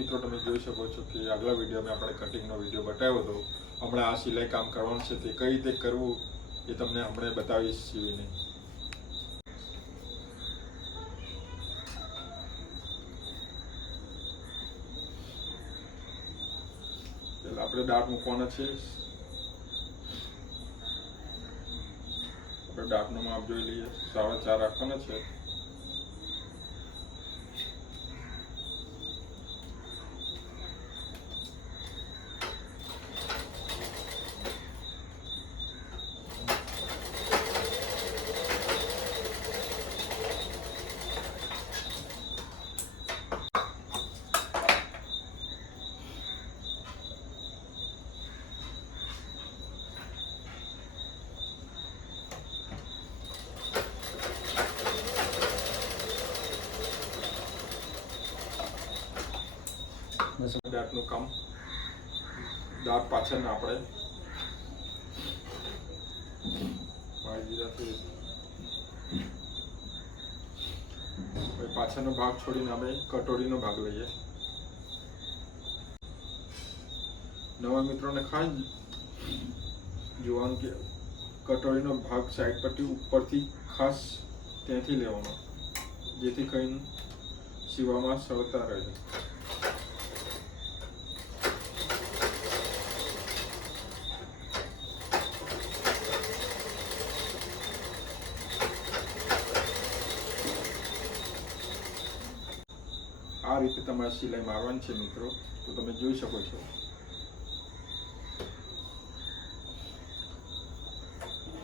મિત્રો, તમે જોઈ શકો છો કે આગલા વિડીયોમાં આપણે કટિંગનો વીડિયો બતાવ્યો હતો. હમણાં આ સિલાઈ કામ કરવાનું છે તે કઈ રીતે કરવું એ તમને હમણાં બતાવીશ સીવીને. આપણે દાંત મૂકવાના છે. આપણે દાંતનું માપ જોઈ લઈએ. સાડા ચાર રાખવાના છે. દાંતનું કામ. દાંત પાછળના આપણે. પાછળનો ભાગ છોડીને અમે કટોરીનો ભાગ લઈએ. નવા મિત્રોને ખાસ જોવાનું કે કટોરીનો ભાગ સાઈડ પરથી ઉપરથી ખાસ ત્યાંથી લેવાનો. જેથી કરીને સીવામાં સરળતા રહે. તમારે સિલાઈ મારવાની છે મિત્રો, તો તમે જોઈ શકો છો.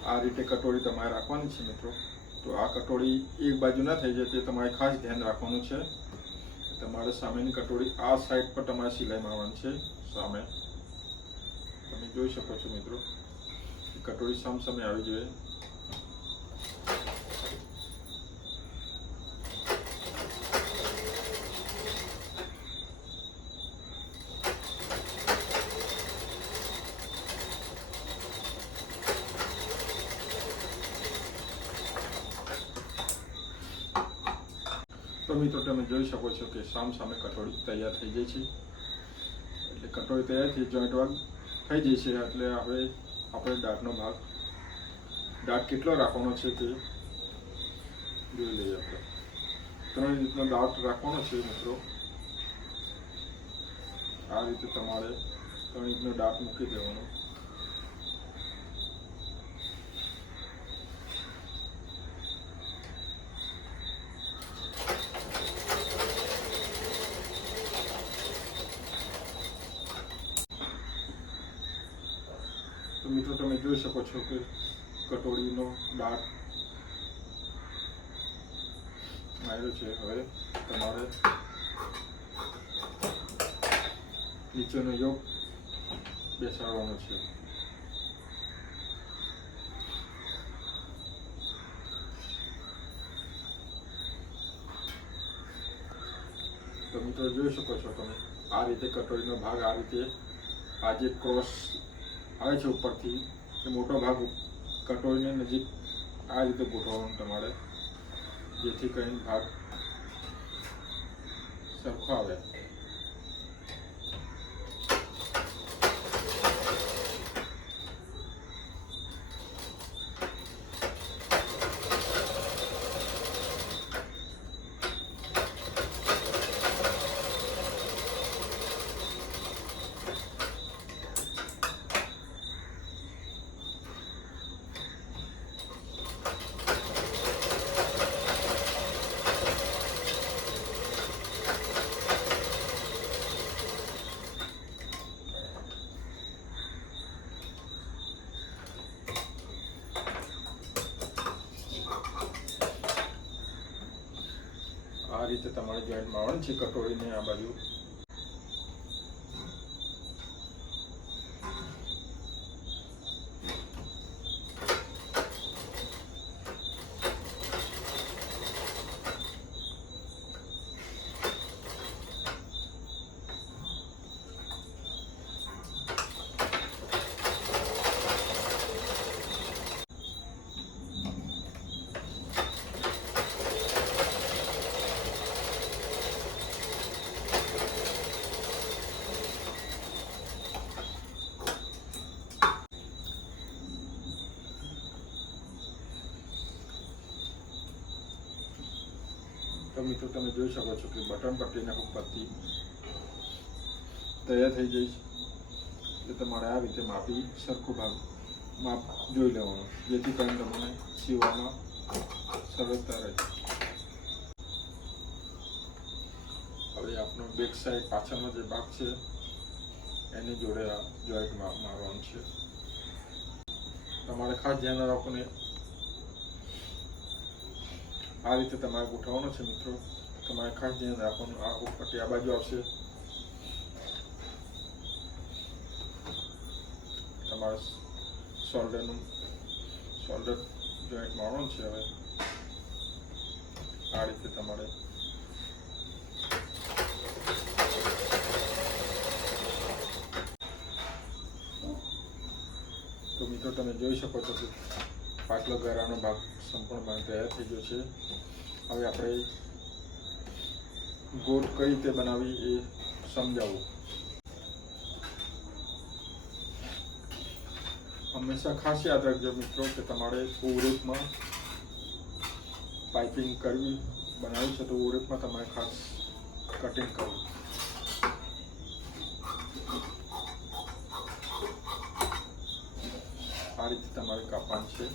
આ રીતે કટોરી તમારે રાખવાની છે મિત્રો. તો આ કટોરી એક બાજુ ના થઈ જાય તે તમારે ખાસ ધ્યાન રાખવાનું છે. તમારે સામેની કટોરી આ સાઈડ પર તમારે સિલાઈ મારવાની છે, સામે. તમે જોઈ શકો છો મિત્રો કટોરી સામ સામે આવી જોઈએ. તો મિત્રો તમે જોઈ શકો છો કે સામ સામે કઠોળી તૈયાર થઈ જાય છે. એટલે કઠોળી તૈયાર થઈ જોઈન્ટ ભાગ થઈ જાય છે. એટલે હવે આપણે દાંતનો ભાગ, દાંત કેટલો રાખવાનો છે તે જોઈ લઈએ આપણે. ત્રણ રીતનો દાંત રાખવાનો છે મિત્રો. આ રીતે તમારે ત્રણ રીતનો દાંત મૂકી દેવાનો તો મિત્રો તમે જોઈ શકો છો કે કટોરીનો દાટ આવ્યો છે. હવે તમારે નીચેનો યોગ બેસાડવાનો છે. તો જોઈ શકો છો તમે, આ રીતે કટોરીનો ભાગ આ રીતે આ જે ક્રોસ આવે છે ઉપરથી. એ મોટો ભાગ કટોરીને નજીક આ રીતે ગોઠવવાનો તમારે જેથી કરીને ભાગ સરખો આવે આ રીતે તમારે જોઈન્ટ મારવાનું છે કટોરીને આ બાજુ? મિત્રો, તમે જોઈ શકો છો કે બટન પટ્ટીને પત્તી તૈયાર થઈ જઈશ એટલે તમારે આ રીતે માપી, સરખું ભાગ માપ જોઈ લેવાનું. જેથી કરીને તમને સીવવામાં સરળતા રહે. હવે આપનો બેક સાઈડ પાછળનો જે ભાગ છે, એની જોડે આ જોઈન્ટ મારવાનું છે. તમારે ખાસ ધ્યાન રાખવું આ રીતે તમારે ગોઠવવાનો છે મિત્રો. તમારે ખાસ ધ્યાન રાખવાનું. આ ઉપરથી આ બાજુ આવશે. તમારે શોલ્ડરનું શોલ્ડર જોઈન્ટ મારવાનું છે હવે. આ રીતે તમારે તો મિત્રો તમે જોઈ શકો છો કે પાછલો ગરાનો ભાગ સંપૂર્ણપણે તૈયાર થઈ ગયો છે. હવે આપણે ગોટ કઈ રીતે બનાવી એ સમજાવું. હંમેશા ખાસ યાદ રાખજો મિત્રો કે તમારે ઓવરેપમાં પાઇપિંગ કરવી બનાવી છે તો ઓવરેપમાં તમારે ખાસ કટિંગ કરવું. આ રીતે તમારે કાપવાનું છે.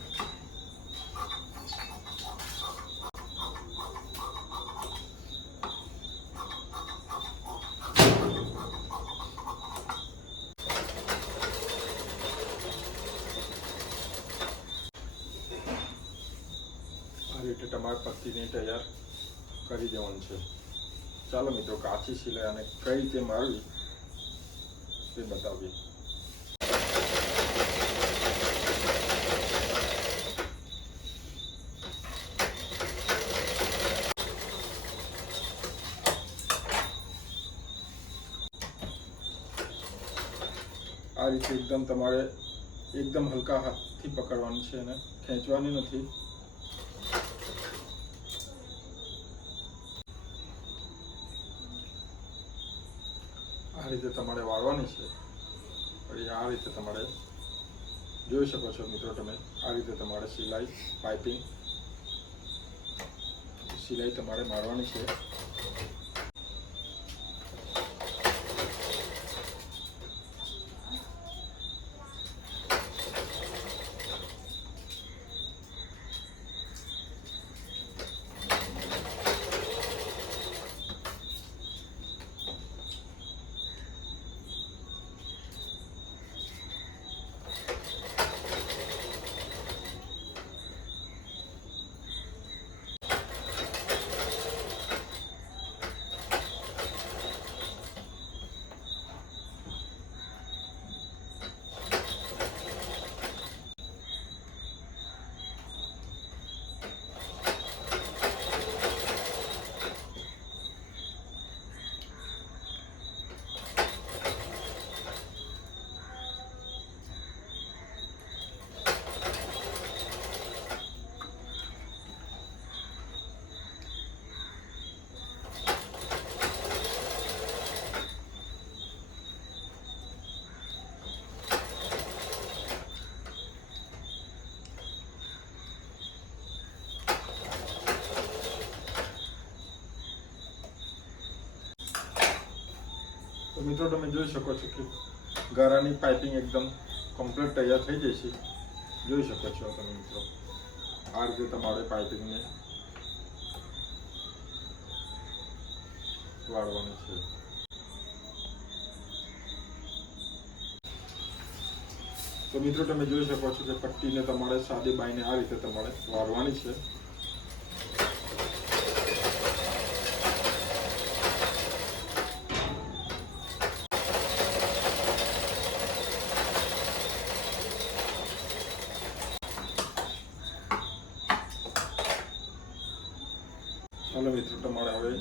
આ પત્તીને તૈયાર કરી દેવાનું છે. ચાલો મિત્રો, કાચી સિલાઈ અને કઈ રીતે મારવી તે બતાવીએ. આ રીતે એકદમ તમારે એકદમ હલકા હાથથી પકડવાનું છે અને ખેંચવાની નથી. રીતે તમારે વાળવાની છે, પછી આ રીતે તમારે જોઈ શકો છો મિત્રો તમે, આ રીતે તમારે સિલાઈ, પાઇપિંગ, સિલાઈ તમારે મારવાની છે. મિત્રો, તમે જોઈ શકો છો કે ગારાની પાઇપિંગ એકદમ કમ્પ્લીટ તૈયાર થઈ જશે જોઈ શકો છો તમે મિત્રો, આ રીતે તમારે પાઇપિંગને વાળવાની છે. તો મિત્રો, તમે જોઈ શકો છો કે પટ્ટીને તમારે સાદી બાઈને આ રીતે તમારે વાળવાની છે. ચાલો મિત્રો તમારે હવે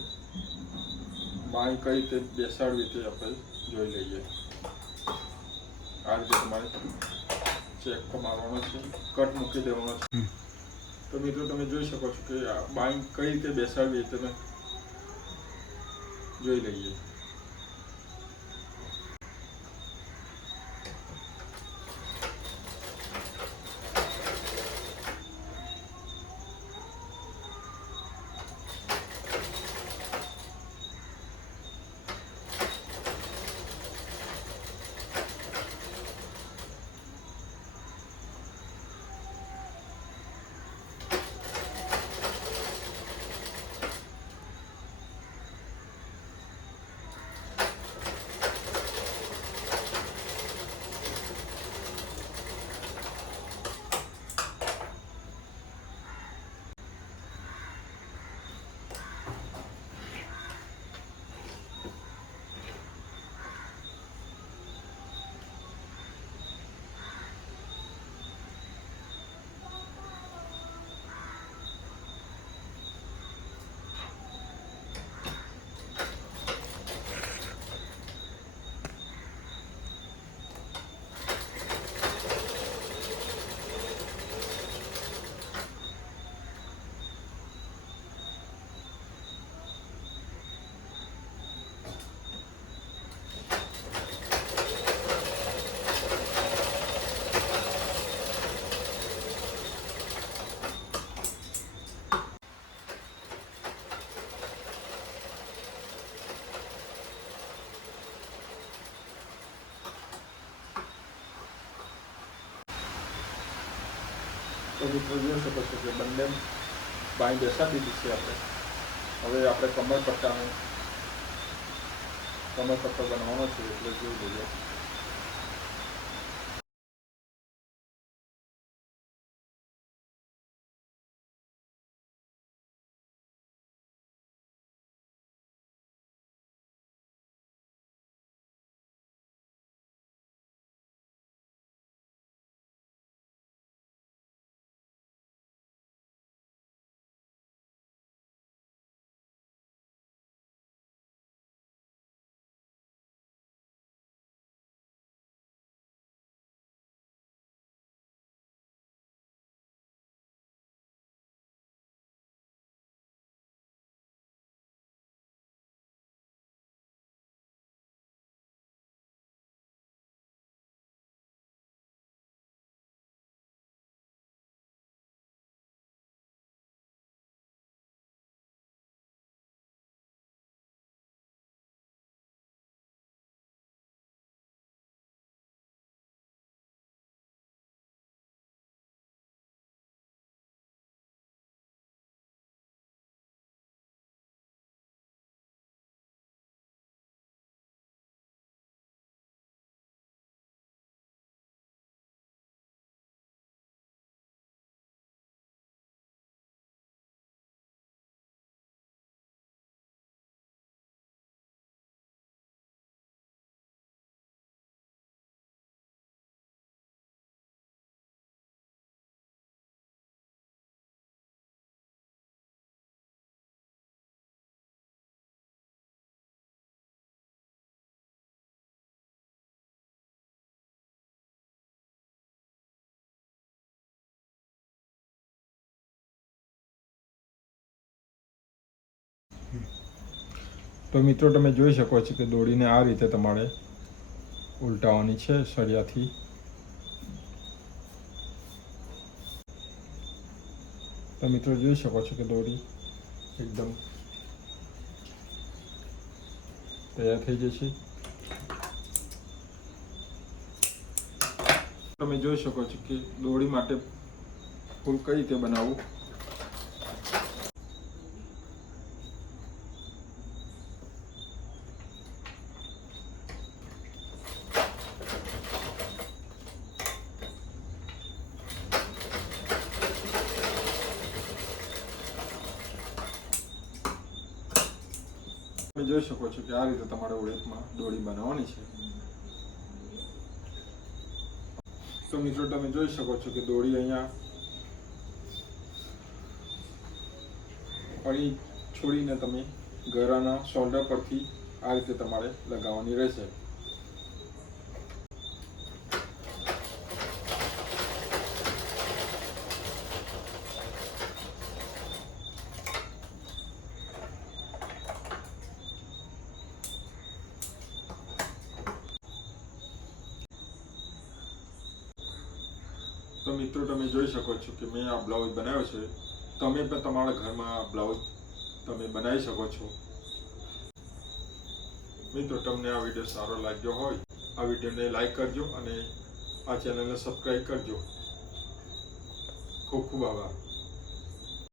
બાઈ કઈ રીતે બેસાડવી તે આપણે જોઈ લઈએ. આ રીતે તમારે ચેક મારવાનો છે કટ મૂકી દેવાનો છે. તો મિત્રો તમે જોઈ શકો છો કે આ બાઈ કઈ રીતે બેસાડવી તમે જોઈ લઈએ. તો મિત્રો જોઈ શકો છો કે બંને બાઈ બેસાડી દીધી છે આપણે. હવે આપણે કમર પટ્ટાનું કમર પટ્ટો બનાવવાનો છે એટલે જોઈ લઈએ. તો મિત્રો, તમે જોઈ શકો છો કે દોડીને આ રીતે તમારે ઉલટાવવાની છે સળિયાથી. તો મિત્રો, જોઈ શકો છો કે દોરી એકદમ તૈયાર થઈ જશે તમે જોઈ શકો છો કે દોરી માટે ફૂલ કઈ રીતે બનાવવું? તમે જોઈ શકો છો કે આ રીતે તમારે ઉડેપમાં દોરી બનાવવાની છે. તો મિત્રો, તમે જોઈ શકો છો કે દોરી અહીંયા અણી છોડીને તમે ગરાના શોલ્ડર પરથી આ રીતે તમારે લગાવવાની રહેશે. તો મિત્રો, તમે જોઈ શકો છો કે મેં આ બ્લાઉઝ બનાવ્યો છે. તમે પણ તમારા ઘરમાં આ બ્લાઉઝ તમે બનાવી શકો છો. મિત્રો, તમને આ વીડિયો સારો લાગ્યો હોય, આ વિડીયોને લાઈક કરજો અને આ ચેનલને સબસ્ક્રાઈબ કરજો. ખૂબ ખૂબ આભાર.